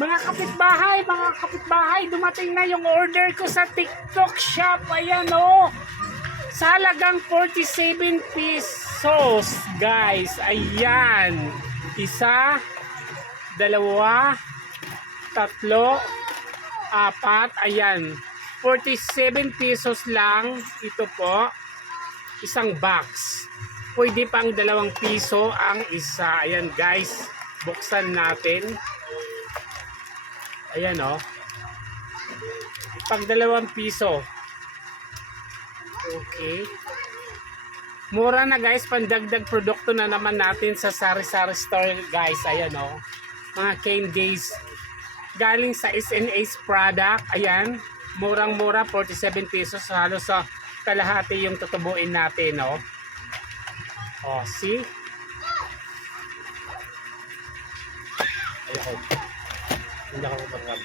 Mga kapitbahay, dumating na yung order ko sa TikTok shop. Ayan o. Sa halagang 47 pesos, guys. Ayan. Isa, dalawa, tatlo, apat. Ayan. 47 pesos lang. Ito po. Isang box. Pwede pang 2 piso ang isa. Ayan, guys. Buksan natin. Ayan o. Pag 2 piso. Okay. Mura na, guys. Pandagdag produkto na naman natin sa sari-sari store, guys. Ayan o. Mga candies. Galing sa SNA's product. Ayan. Murang-mura. 47 pesos. Halos sa kalahati yung tutubuin natin. O. O, see? Ayoko. Hindi ako mag